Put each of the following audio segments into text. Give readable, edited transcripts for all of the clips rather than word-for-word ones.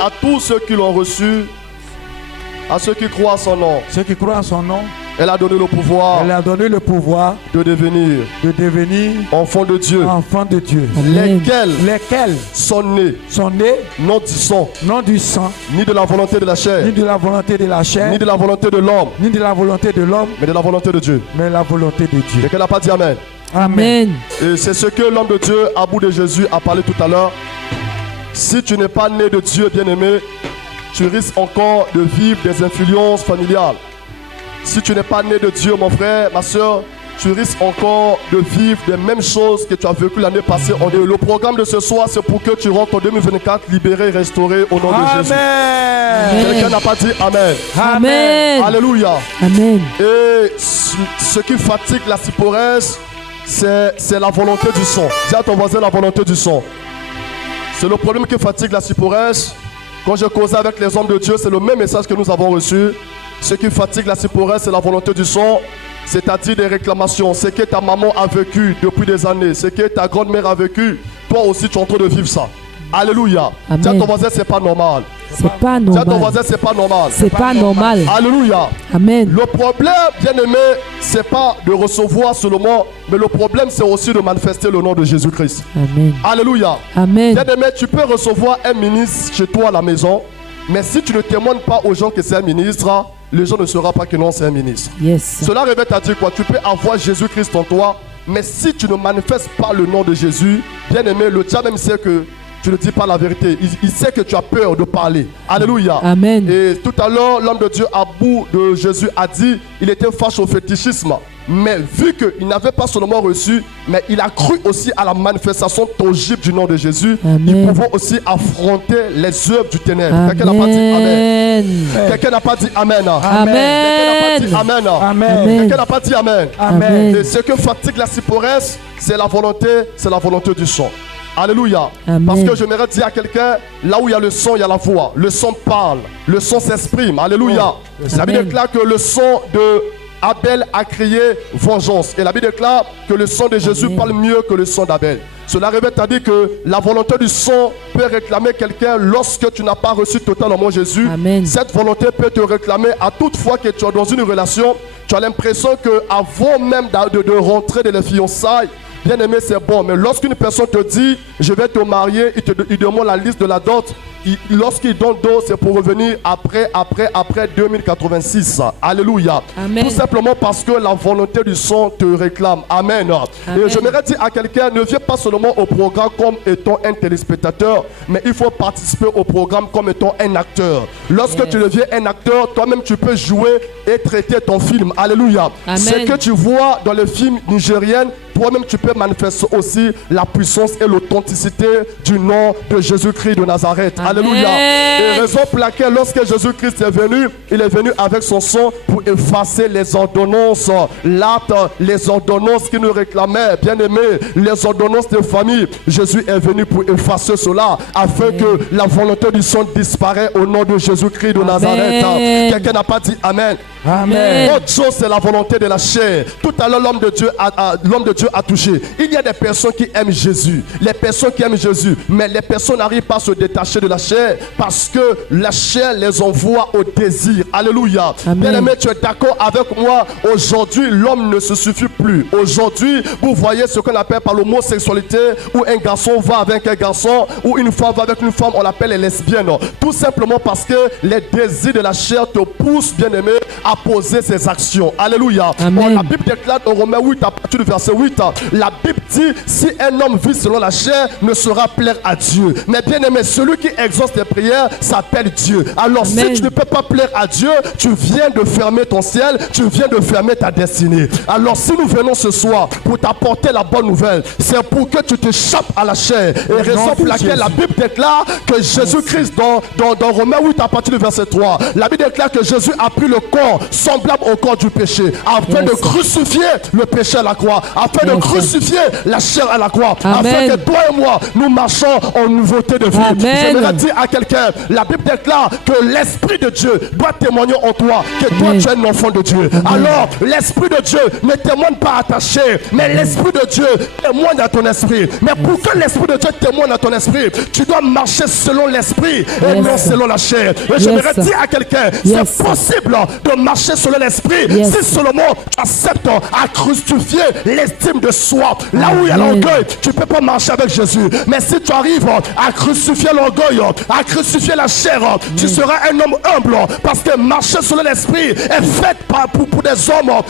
à tous ceux qui l'ont reçu, à ceux qui croient à son nom. Ceux qui croient à son nom, Elle a donné le pouvoir elle a donné le pouvoir de devenir enfants de Dieu, enfants de Dieu. Lesquels sont nés non du sang, ni de la volonté de la chair, ni de la volonté de la chair, ni de la volonté de l'homme, ni de la volonté de l'homme, mais de la volonté de Dieu. mais la volonté de Dieu. Quelqu'un n'a pas dit Amen. Amen. Et c'est ce que l'homme de Dieu, à bout de Jésus, a parlé tout à l'heure. Si tu n'es pas né de Dieu, bien-aimé, tu risques encore de vivre des influences familiales. Si tu n'es pas né de Dieu, mon frère, ma soeur, tu risques encore de vivre les mêmes choses que tu as vécu l'année passée. Le programme de ce soir, c'est pour que tu rentres en 2024 libéré, restauré au nom de Jésus. Quelqu'un n'a pas dit Amen. Amen. Alléluia. Amen. Et ce qui fatigue la cyporesse, c'est la volonté du sang. Dis à ton voisin la volonté du sang. C'est le problème qui fatigue la cyporesse. Quand je causais avec les hommes de Dieu, c'est le même message que nous avons reçu. Ce qui fatigue la cyporesse, c'est la volonté du sang, c'est-à-dire des réclamations. Ce que ta maman a vécu depuis des années, ce que ta grand-mère a vécu, toi aussi tu es en train de vivre ça. Alléluia. Dis à ton voisin, c'est pas normal. C'est pas normal. Dis à ton voisin, c'est pas normal. C'est pas normal. Alléluia. Amen. Le problème, bien-aimé, c'est pas de recevoir seulement, mais le problème, c'est aussi de manifester le nom de Jésus-Christ. Amen. Alléluia. Amen. Bien-aimé, tu peux recevoir un ministre chez toi à la maison, mais si tu ne témoignes pas aux gens que c'est un ministre, les gens ne sauront pas que non, c'est un ministre. Yes. Cela revient à dire quoi? Tu peux avoir Jésus-Christ en toi, mais si tu ne manifestes pas le nom de Jésus, bien-aimé, le diable même sait que tu ne dis pas la vérité. Il sait que tu as peur de parler. Alléluia. Amen. Et tout à l'heure, l'homme de Dieu à bout de Jésus a dit, il était fâché au fétichisme. Mais vu qu'il n'avait pas seulement reçu, mais il a cru aussi à la manifestation tangible du nom de Jésus, Amen. il pouvait aussi affronter les œuvres du ténèbre. Quelqu'un n'a pas dit Amen. Quelqu'un n'a pas dit Amen. Amen. Quelqu'un n'a pas dit Amen. Amen. Quelqu'un n'a pas dit Amen. Amen. Et ce que fatigue la cyporesse, c'est la volonté du sang. Alléluia. Amen. Parce que j'aimerais dire à quelqu'un, là où il y a le son, il y a la voix. Le son parle, le son s'exprime. Alléluia. La Bible déclare que le son de Abel a crié vengeance. Et la Bible déclare que le son de Jésus parle mieux que le son d'Abel. Cela revient à dire que la volonté du son peut réclamer quelqu'un lorsque tu n'as pas reçu totalement Jésus. Amen. Cette volonté peut te réclamer à toute fois que tu es dans une relation. Tu as l'impression qu'avant même de rentrer dans les fiançailles, bien aimé, c'est bon. Mais lorsqu'une personne te dit, je vais te marier, il demande la liste de la dot. Lorsqu'il donne d'autres, c'est pour revenir après 2086. Alléluia. Amen. Tout simplement parce que la volonté du sang te réclame. Amen. Amen. Et j'aimerais dire à quelqu'un, ne viens pas seulement au programme comme étant un téléspectateur, mais il faut participer au programme comme étant un acteur. Lorsque tu deviens un acteur, toi-même tu peux jouer et traiter ton film. Alléluia. Amen. Ce que tu vois dans les films nigériens, toi-même tu peux manifester aussi la puissance et l'authenticité du nom de Jésus-Christ de Nazareth. Amen. Alléluia. Et raison pour laquelle lorsque Jésus-Christ est venu, il est venu avec son sang pour effacer les ordonnances, l'acte, les ordonnances qui nous réclamaient, bien aimés, les ordonnances de famille. Jésus est venu pour effacer cela afin que la volonté du sang disparaisse au nom de Jésus-Christ de Nazareth. Quelqu'un n'a pas dit Amen. Amen. Autre chose, c'est la volonté de la chair. Tout à l'heure, l'homme de Dieu a touché. Il y a des personnes qui aiment Jésus. Les personnes qui aiment Jésus. Mais les personnes n'arrivent pas à se détacher de la chair parce que la chair les envoie au désir. Alléluia. Bien aimé, tu es d'accord avec moi? Aujourd'hui, l'homme ne se suffit plus. Aujourd'hui, vous voyez ce qu'on appelle par l'homosexualité, où un garçon va avec un garçon, ou une femme va avec une femme, on l'appelle les lesbiennes. Tout simplement parce que les désirs de la chair te poussent, bien aimé, à poser ses actions. Alléluia. Bon, la Bible déclare au Romains 8 à partir du verset 8, la Bible dit, si un homme vit selon la chair, ne sera plaire à Dieu. Mais bien aimé, celui qui exauce tes prières s'appelle Dieu. Alors si tu ne peux pas plaire à Dieu, tu viens de fermer ton ciel, tu viens de fermer ta destinée. Alors si nous venons ce soir pour t'apporter la bonne nouvelle, c'est pour que tu t'échappes à la chair. Et raison pour laquelle la Bible déclare que Jésus-Christ dans Romains 8 à partir du verset 3, la Bible déclare que Jésus a pris le corps semblable au corps du péché afin de crucifier le péché à la croix, afin de Yes. crucifier la chair à la croix. Amen. Afin que toi et moi, nous marchons en nouveauté de vie. Amen. J'aimerais dire à quelqu'un, la Bible déclare que l'Esprit de Dieu doit témoigner en toi que toi Amen. tu es un enfant de Dieu. Alors, l'Esprit de Dieu ne témoigne pas à ta chair, mais l'Esprit de Dieu témoigne à ton esprit. Mais pour que l'Esprit de Dieu témoigne à ton esprit, tu dois marcher selon l'Esprit et Yes. non selon la chair. Et Yes. j'aimerais dire à quelqu'un, Yes. c'est possible de marcher selon l'Esprit Yes. si seulement tu acceptes à crucifier l'estime de soi. Là où il y a Amen. l'orgueil, tu ne peux pas marcher avec Jésus. Mais si tu arrives à crucifier l'orgueil, à crucifier la chair, tu seras un homme humble. Parce que marcher selon l'Esprit est fait pour des hommes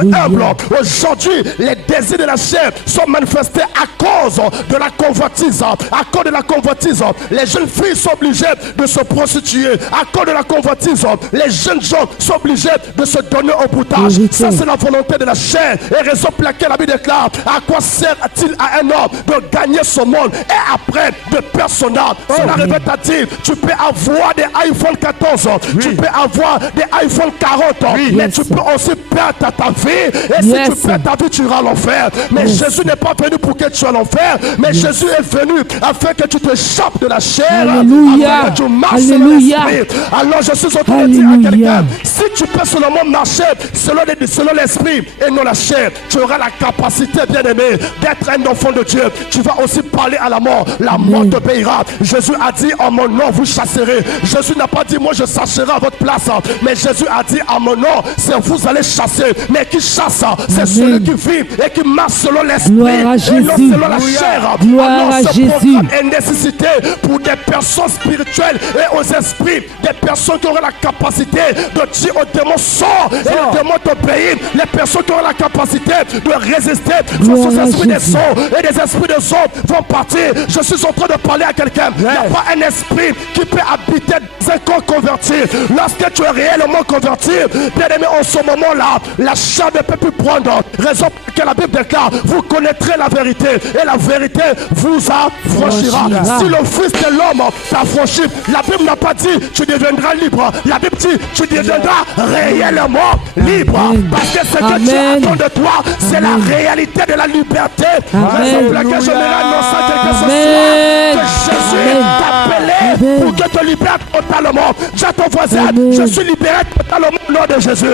Alléluia. humbles. Aujourd'hui, les désirs de la chair sont manifestés à cause de la convoitise. À cause de la convoitise, les jeunes filles sont obligées de se prostituer. À cause de la convoitise, les jeunes gens sont obligés de se donner au boutage. Vérité. Ça, c'est la volonté de la chair. Et raison pour laquelle la Bible déclare: à quoi sert-il à un homme de gagner ce monde et après de personnages? Cela revient à dire, tu peux avoir des iPhone 14, tu peux avoir des iPhone 40, mais Yes. tu peux aussi perdre ta vie. Et si Yes. tu perds ta vie, tu iras à l'enfer. Mais Yes. Jésus n'est pas venu pour que tu sois à l'enfer, mais Jésus est venu afin que tu te échappes de la chair, Alléluia. afin que tu marches selon Alléluia. l'Esprit. Alors je suis en train de dire à Alléluia. quelqu'un, si tu peux seulement marcher selon l'Esprit et non la chair, tu auras la capacité, bien aimé, d'être un enfant de Dieu. Tu vas aussi parler à la mort. La mort t'obéira. Jésus a dit: en mon nom vous chasserez. Jésus n'a pas dit: moi je chasserai à votre place. Mais Jésus a dit: en mon nom, c'est vous allez chasser. Mais qui chasse, c'est celui qui vit et qui marche selon l'Esprit Gloire à et non Jésus. selon la chair. Gloire Alors à ce Jésus. programme est nécessité pour des personnes spirituelles et aux esprits, des personnes qui auront la capacité de dire aux démons sort et les démons t'obéissent, les personnes qui auront la capacité de résister face Gloire aux à esprits des Jésus. sons et des esprits des hommes vont partir. Je suis en train de parler à quelqu'un. Il n'y a pas un esprit qui peut habiter dans un corps converti. Lorsque tu es réellement converti, bien aimé, en ce moment-là, la chair ne peut plus prendre. Raison pour laquelle la Bible déclare: vous connaîtrez la vérité et la vérité vous affranchira. Affranchira. Si le Fils de l'homme t'affranchit, la Bible n'a pas dit tu deviendras libre. La Bible dit tu deviendras réellement libre. Amen. Parce que ce que Dieu Amen. attend de toi, c'est la réalité de la liberté. Amen. Raison pour laquelle je me annonce à quelqu'un ce Amen. soir que Jésus Amen. t'a appelé Amen. pour que te libères totalement. Dis à ton voisin: Amen. je suis libéré totalement au nom de Jésus.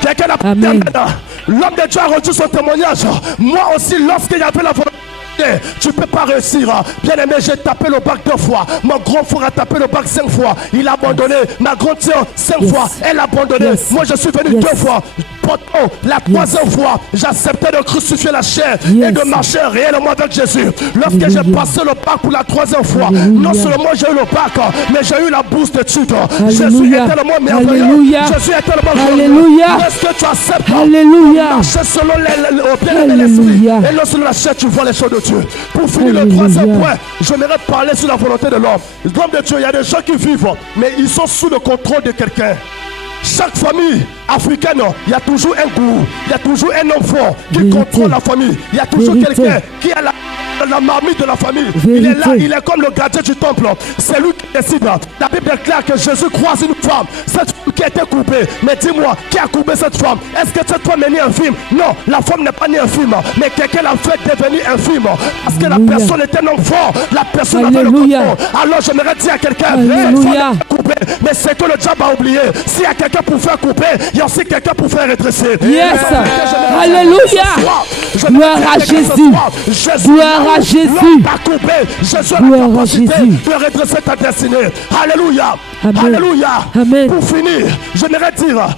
Quelqu'un a Amen. L'homme de Dieu a rendu son témoignage. Moi aussi, lorsqu'il y avait la volonté, tu peux pas réussir. Bien aimé, j'ai tapé le bac 2 fois. Mon grand frère a tapé le bac 5 fois. Il a abandonné. Ma grande sœur 5 Yes. fois. Elle a abandonné. Yes. Moi, je suis venu Yes. 2 fois. Pourtant, la 3e fois, j'acceptais de crucifier la chair et Yes. de marcher réellement avec Jésus. Lorsque j'ai Alléluia. passé le bac pour la 3e fois, Alléluia. non seulement j'ai eu le bac, mais j'ai eu la bourse d'études. Jésus Alléluia. est tellement merveilleux. Alléluia. Jésus est tellement glorieux. Alléluia. Est-ce que tu acceptes Alléluia. marcher selon au bien de l'esprit Alléluia. et non selon la chair, tu vois les choses de Dieu. Pour finir le Alléluia. 3e point, j'aimerais parler sur la volonté de l'homme. L'homme de Dieu, il y a des gens qui vivent, mais ils sont sous le contrôle de quelqu'un. Chaque famille africaine, il y a toujours un gourou, il y a toujours un homme fort qui Vérité. contrôle la famille. Il y a toujours Vérité. quelqu'un qui a la marmite de la famille. Il est là, Vérité. il est comme le gardien du temple. C'est lui qui décide. La Bible déclare que Jésus croise une femme. Cette femme qui a été coupée. Mais dis-moi, qui a coupé cette femme? Est-ce que cette femme est née infime? Non, la femme n'est pas née infime. Mais quelqu'un l'a fait devenir infime. Parce que la Alléluia. personne était un homme fort. La personne avait le Alléluia. contrôle. Alors j'aimerais dire à quelqu'un, Alléluia. cette femme est coupée. Mais c'est que le diable a oublié. S'il y a quelqu'un pour faire couper, il y a aussi quelqu'un pour faire redresser. Yes. Alléluia. Alléluia. Gloire à Jésus. Gloire à Jésus. Coupé. Jésus a Gloire la à capacité Jésus. de redresser ta destinée. Alléluia. Amen. Alléluia. Amen. Pour finir, j'aimerais dire